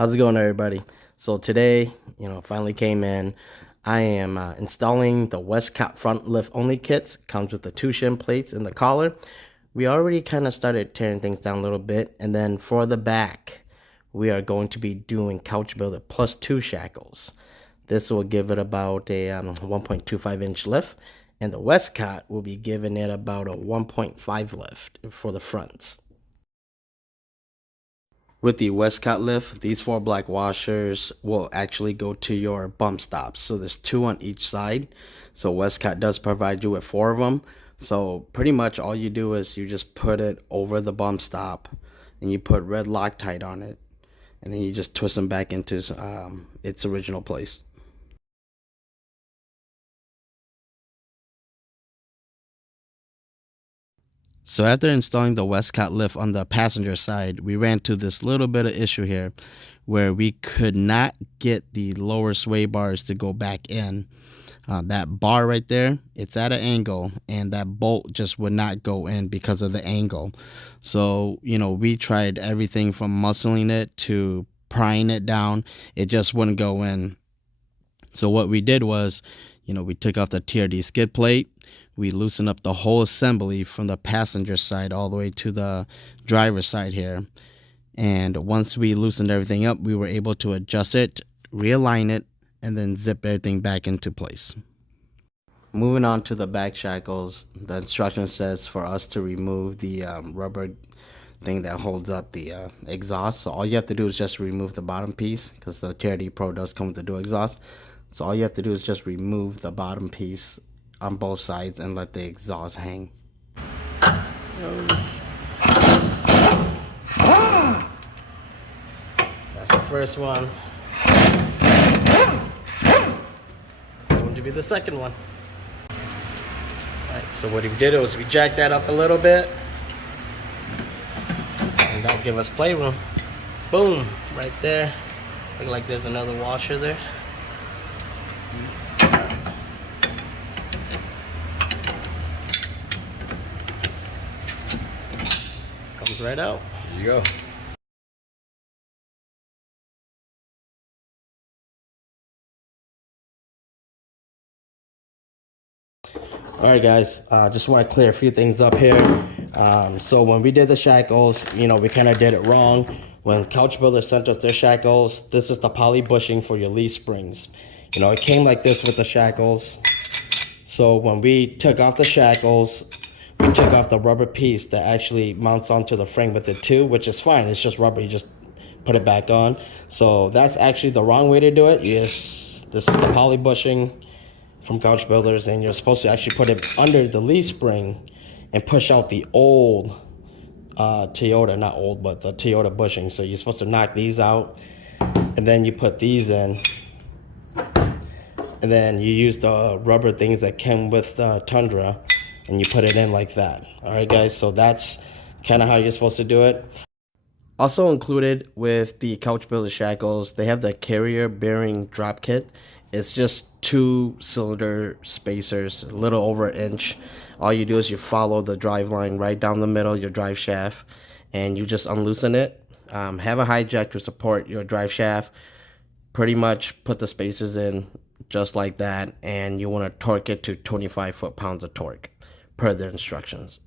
How's it going, everybody? So today, finally came in. I am installing the Westcott front lift only kits. Comes with the 2 shim plates and the collar. We already kind of started tearing things down a little bit. And then for the back, we are going to be doing Coachbuilder plus 2 shackles. This will give it about a 1.25 inch lift. And the Westcott will be giving it about a 1.5 lift for the fronts. With the Westcott lift, these 4 black washers will actually go to your bump stops. So there's 2 on each side. So Westcott does provide you with 4 of them. So pretty much all you do is you just put it over the bump stop and you put red Loctite on it. And then you just twist them back into its original place. So after installing the Westcott lift on the passenger side, we ran into this little bit of issue here where we could not get the lower sway bars to go back in. That bar right there, it's at an angle, and that bolt just would not go in because of the angle. So, we tried everything from muscling it to prying it down. It just wouldn't go in. So what we did was, we took off the TRD skid plate. We loosened up the whole assembly from the passenger side all the way to the driver's side here. And once we loosened everything up, we were able to adjust it, realign it, and then zip everything back into place. Moving on to the back shackles, the instruction says for us to remove the rubber thing that holds up the exhaust. So all you have to do is just remove the bottom piece, because the TRD Pro does come with the dual exhaust. So all you have to do is just remove the bottom piece on both sides and let the exhaust hang. That's the first one. That's going to be the second one. Alright, so what we did was we jacked that up a little bit, and that'll give us playroom. Boom, right there. Look like there's another washer there. Comes right out. There you go. Alright guys, just want to clear a few things up here. So when we did the shackles, we kind of did it wrong. When Coachbuilder sent us their shackles, this is the poly bushing for your leaf springs. It came like this with the shackles. So when we took off the shackles, we took off the rubber piece that actually mounts onto the frame with it too, which is fine. It's just rubber. You just put it back on. So that's actually the wrong way to do it. Yes, this is the poly bushing from Coachbuilders, and you're supposed to actually put it under the leaf spring and push out the old Toyota, not old, but the Toyota bushing. So you're supposed to knock these out, and then you put these in, and then you use the rubber things that came with Tundra, and you put it in like that. All right, guys, so that's kind of how you're supposed to do it. Also included with the Coachbuilder shackles, they have the carrier bearing drop kit. It's just 2 cylinder spacers, a little over an inch. All you do is you follow the drive line right down the middle of your drive shaft, and you just unloosen it. Have a high jack to support your drive shaft. Pretty much put the spacers in just like that, and you want to torque it to 25 foot-pounds of torque per their instructions.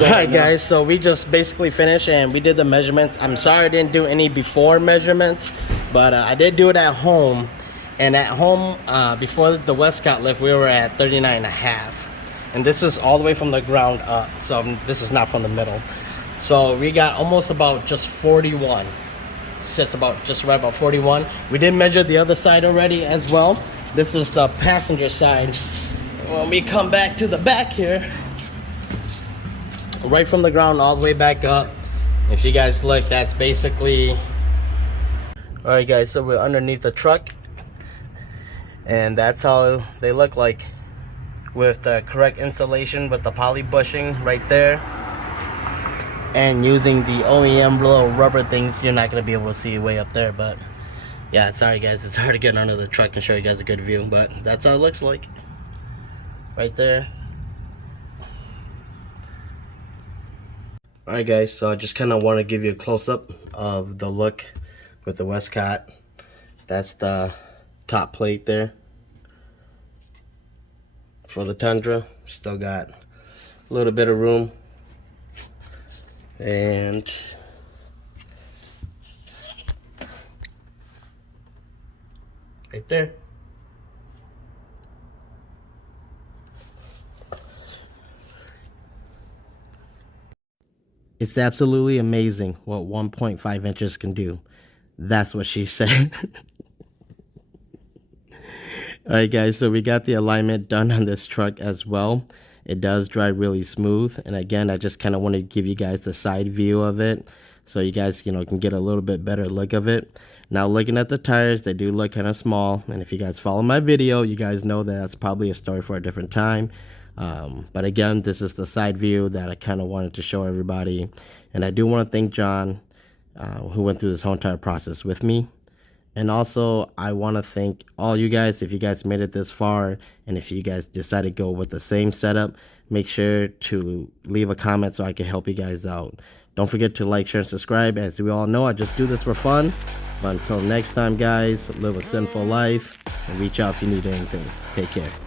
Alright guys, so we just basically finished and we did the measurements. I'm sorry I didn't do any before measurements, but I did do it at home. And at home, before the Westcott lift, we were at 39.5. And this is all the way from the ground up, so this is not from the middle. So we got almost about just 41. Sits about just right about 41. We did measure the other side already as well. This is the passenger side. When we come back to the back here, right from the ground all the way back up, if you guys look, that's basically, all right guys, so we're underneath the truck, and that's how they look like with the correct insulation with the poly bushing right there, and using the OEM little rubber things. You're not going to be able to see way up there, but yeah, sorry guys, it's hard to get under the truck and show you guys a good view, but that's how it looks like right there. Alright guys, so I just kind of want to give you a close-up of the look with the Westcott. That's the top plate there for the Tundra. Still got a little bit of room, and right there. It's absolutely amazing what 1.5 inches can do. That's what she said. Alright guys, so we got the alignment done on this truck as well. It does drive really smooth, and again, I just kind of want to give you guys the side view of it so you guys can get a little bit better look of it. Now looking at the tires, they do look kind of small, and if you guys follow my video, you guys know that that's probably a story for a different time. But again, this is the side view that I kind of wanted to show everybody, and I do want to thank John, who went through this whole entire process with me. And also, I want to thank all you guys. If you guys made it this far, and if you guys decide to go with the same setup, make sure to leave a comment so I can help you guys out. Don't forget to like, share, and subscribe. As we all know, I just do this for fun. But until next time, guys, live a sinful life and reach out if you need anything. Take care.